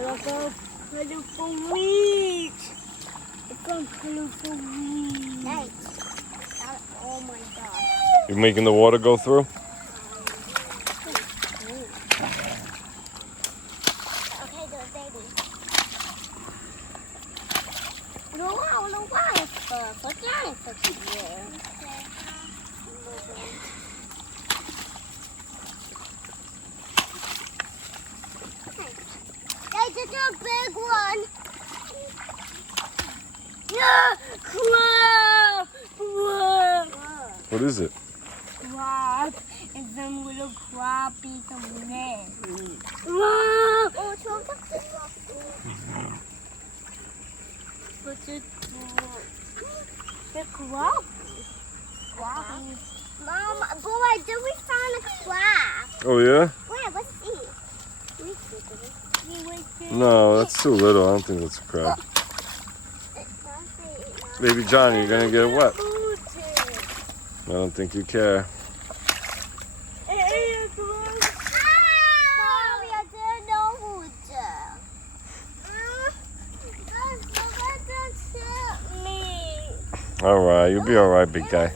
colorful weeds. It's on colorful weeds. Nice. Oh my God. You're making the water go through? Okay, the baby. No, why it's for Johnny for here. This is a big one. Yeah, crab. Crab. What is it? Crab and some little crabbies of net. Crab. Oh, what's it? The crab. Crab. Mom, boy, did we find a crab? Oh, yeah? Where? Let's see. No, that's too little. I don't think that's a crab. Baby Johnny, you're going to get wet. I don't think you care. All right, you'll be all right, big guy.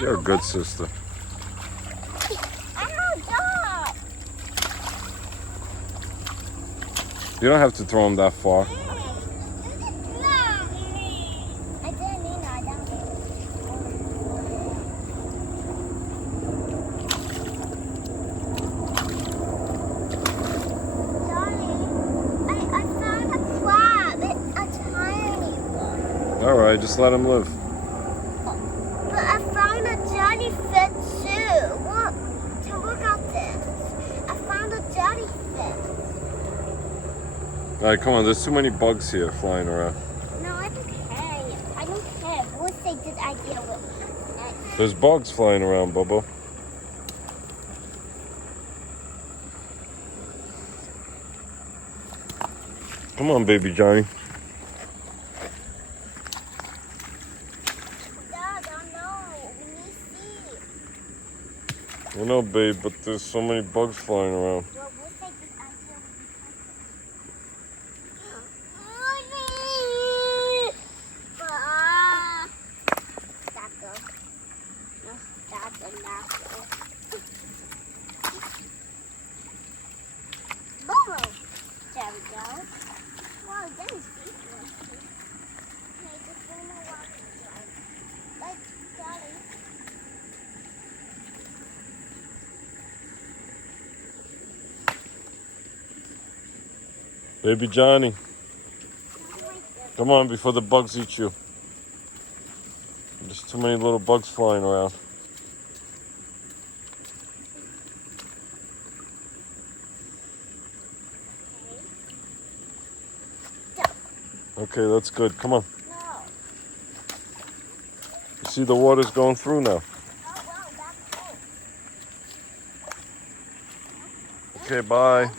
You're a good sister. You don't have to throw him that far. All right, just let him live. But I found a jellyfish too. Look at this. I found a jellyfish. All right, come on. There's too many bugs here flying around. No, I don't care. I don't care. What's a good idea with that? There's bugs flying around, Bobo. Come on, baby Johnny. I know, babe, but there's so many bugs flying around. There we go. Wow, that is beautiful. Okay, just bring my water. Like, Daddy. Baby Johnny, come on before the bugs eat you. There's too many little bugs flying around. Okay, that's good. Come on. No. You see the water's going through now. Oh, wow, that's cool. Okay, bye.